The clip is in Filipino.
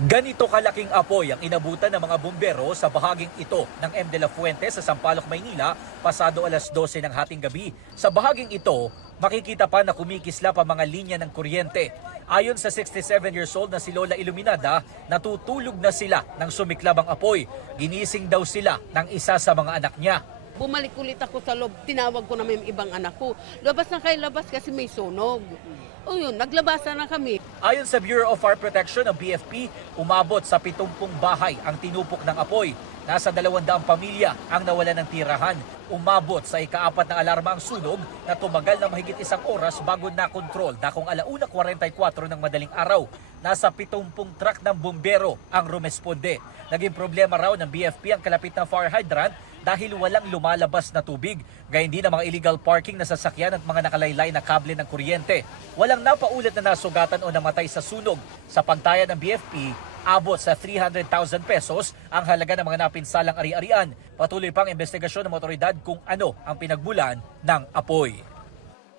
Ganito kalaking apoy ang inabutan ng mga bumbero sa bahaging ito ng M. de la Fuente sa Sampaloc, Maynila pasado alas 12 ng hating gabi. Sa bahaging ito, makikita pa na kumikisla pa mga linya ng kuryente. Ayon sa 67 years old na si Lola Iluminada, natutulog na sila nang sumiklab ang apoy. Ginising daw sila ng isa sa mga anak niya. Bumalik ulit ako sa loob, tinawag ko naman yung ibang anak ko. Labas na kayo, labas kasi may sunog. O yun, naglabasan na kami. Ayon sa Bureau of Fire Protection ng BFP, umabot sa 70 bahay ang tinupok ng apoy. Nasa 200 pamilya ang nawalan ng tirahan. Umabot sa ika-4 na alarma ang sunog na tumagal na mahigit isang oras bago nakontrol na kung 1:44 ng madaling araw. Nasa 70 truck ng bumbero ang rumesponde. Naging problema raw ng BFP ang kalapit ng fire hydrant dahil walang lumalabas na tubig. Gayun din ang mga illegal parking na sasakyan at mga nakalaylay na kable ng kuryente. Walang napaulit na nasugatan o namatay sa sunog. Sa pagtaya ng BFP, abot sa 300,000 pesos ang halaga ng mga napinsalang ari-arian. Patuloy pang investigasyon ng mga otoridad kung ano ang pinagmulan ng apoy.